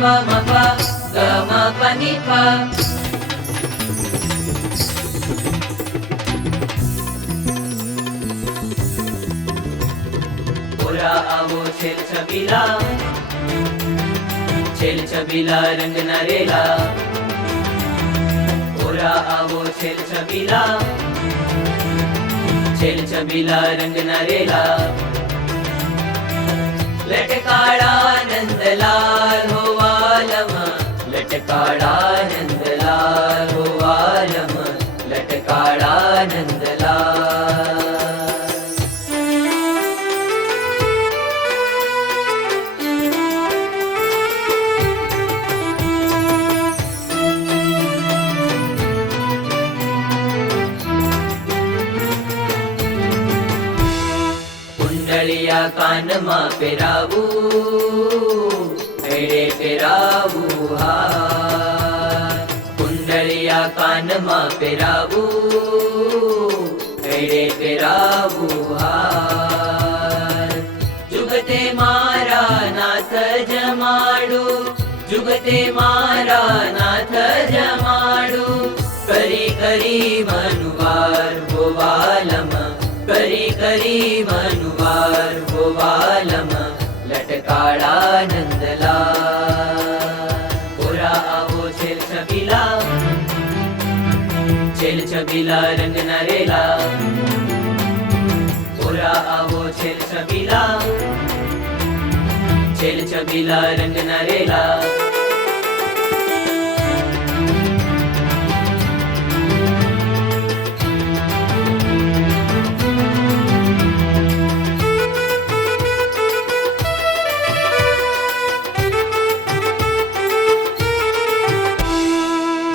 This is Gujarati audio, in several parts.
pa ma pa ga ma pa ni pa. ઓરા આવો છેલ છબીલા રંગ ના રેલા. ઓરા આવો છેલ છબીલા રંગ ના રેલા. લટકાળા નંદલાલ હો વાલમ, લટકાળા નંદલાલ હો વાલમ, લટકાળા નંદલાલ. કુંડળિયા કાનમાં પહેરાવું, એડે પહેરાવું હાર. કુંડળિયા કાનમાં પહેરાવું, એડે પહેરાવું હાર. જુગતે મારા નાથ જમાડું, જુગતે મારા નાથ જમાડું. કરી કરી મનુવાર ગોવાલમ, કરી કરી મનુવાર ગોવાલમ, લટકાળા નંદલાલ. ઓરા આવો છેલ છબીલા રંગ ના રેલા. ઓરા આવો છેલ છબીલા રંગ ના રેલા.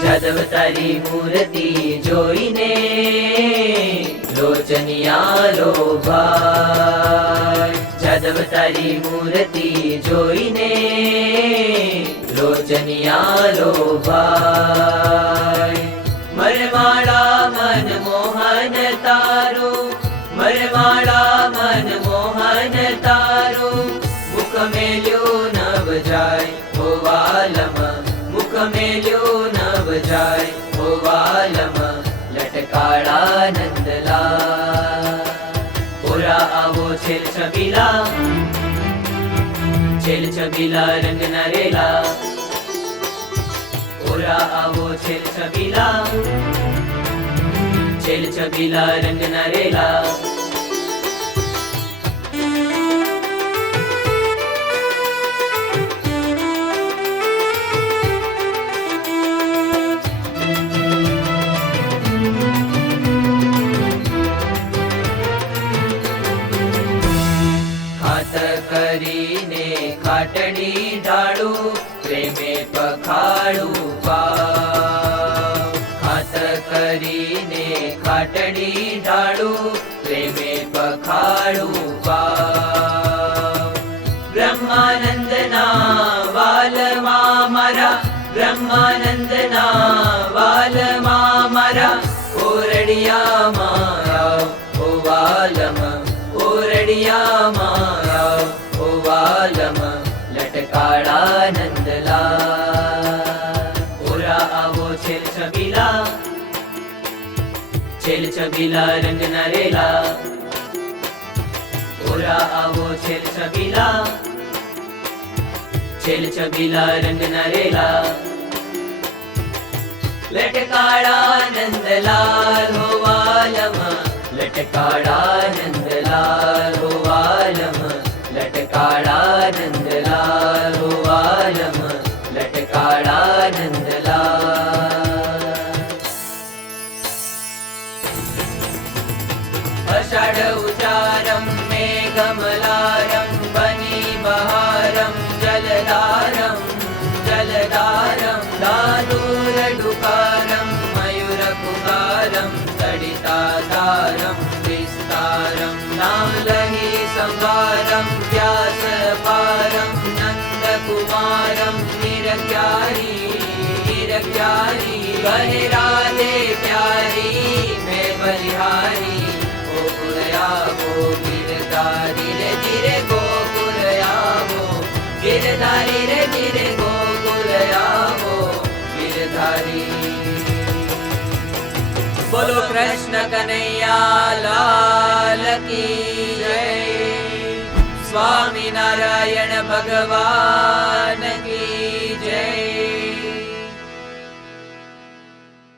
જાદવ તારી મૂર્તિ જોઈને લોચનિયા લોભાય. જાદવ તારી મૂર્તિ જોઈને લોચનિયા લોભાય. મરમાળા મન મોહન તારું, મરમાળા મન મોહન તારું. મુખ મેલ્યું નવ જાય હો વાલમ, મુખ મેલ્યું નવ જાય હો વાલમ, લટકાળા નંદલાલ. ઓરા આવો છેલ છબીલા રંગ ના રેલા. ઓરા આવો છેલ છબીલા રંગ ના રેલા. કરીને ખાટડી ઢાળું, પ્રેમે પખાડું પાવ. ખાત કરીને ખાટડી ઢાળું, પ્રેમે પખાડું પાવ. બ્રહ્માનંદના વાલમાં મારા, બ્રહ્માનંદના વાલમાં મારા. ઓરડિયામાં આવ ઓ વાલમ, ઓરડિયામાં આવ ઓ વાલમ, લટકાળા નંદલાલ. ઓરા આવો છેલ છબીલા રંગ ના રેલા. ઓરા આવો છેલ છબીલા રંગ ના રેલા. લટકાળા નંદલાલ હો વાલમ, લટકાળા નંદલાલ હો વાલમ, લટકાળા નંદલાલ હો વાલમ, લટકાળા નંદલાલ. અષાઢ ઉચારમ મેઘમલારમ, બની બહારમ જલધારમ, જલધારમ. દાદુરડુકારમ મયુરકુકારમ, તડિતાધારમ વિસ્તારમ. નાલહી સંભારમ વ્યાસપારમ, નંદકુમારમ નિરખ્યારી, નિરખ્યારી. કહે રાધે પ્યારી મેં બલિહારી. ગોકુળયાવો ગિરધારી રે ધીરે, ગોકુળયાવો ગિરધારી રે ધીરે, ગો કૃષ્ણ કનૈયા લાલ કી જય. સ્વામિનારાયણ ભગવાન કી